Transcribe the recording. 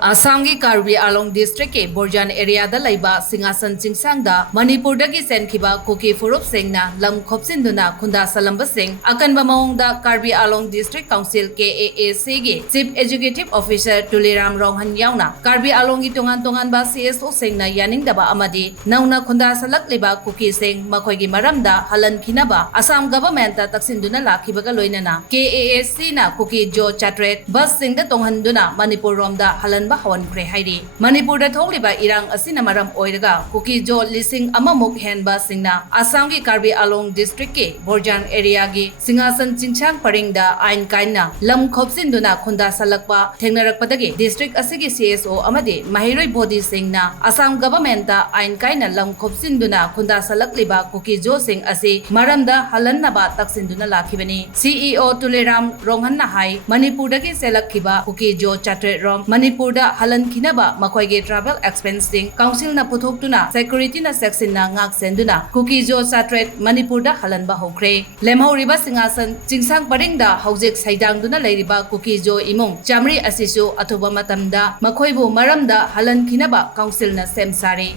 Assam की Karbi Anglong District के Borjan area दा लैबा सिंहासन चिंगसांग दा मणिपुर दगी सेनखिबा कुकी फुरुप सिंगना लम खोपसिनदुना खुंदा सलंबा सिंग अकनबा मौंगदा Karbi Anglong District Council KAAC गे Chief Executive Officer Tuliram Ronghan यावना Karbi Anglong की तोंगान बा CSO सिंगना यानिंगदबा अमदी नौना खुंदा सलकलिबा कुकी सिंग मखोयगी मरमदा हलन खिनबा Assam government ता तक्सिनदुना लाखिबगा लोइनना KAAC ना Kuki-Zo चाट्रेट बस सिंगदा तोंगहनदुना मणिपुर रोमदा हलन हौखरे हाइरी मणिपुर थोलिबा इरांग असिना मरम ओइरगा Kuki-Zo लिसिंग अममुक हेनबा सिंगना आसाम की Karbi Anglong District के बोरजान एरिया की सिंहासन चिंचांग परिंगदा आइन काइना लम खोपसिनदुना खुंदा सलकपा थेंगनरकपदगी डिस्ट्रिक्ट असिगी CSO अमदि महिरोइ बोडी सिंगना आसाम गवर्नमेंट दा आइन काइना लम खोपसिनदुना खुंदा सलकलिबा Kuki-Zo सिंग असि मरमदा हलन्नबा तक्सिनदुना लाखिबनी CEO तुलेराम रोंगहन्ना हाई मणिपुरदगी सेलकखिबा Kuki-Zo चाट्रेट रोम मणिपुर हलन खिनबा मखोयगे ट्रैवल एक्सपेंसिंग काउंसिल ना पुथोक्तुना सिक्योरिटी ना सेक्शन ना ngak सेंदुना Kuki-Zo साट्रेट मणिपुर हलनबा हौखरे लेमहौरिबा सिंहासन चिंगसांग परिंगदा हौजिक सैदांगदुना लेरिबा Kuki-Zo इमुंग चामरी असिसु अथोबा मतमदा मखोयबु मरमदा हलन खिनबा काउंसिल ना सेम सारे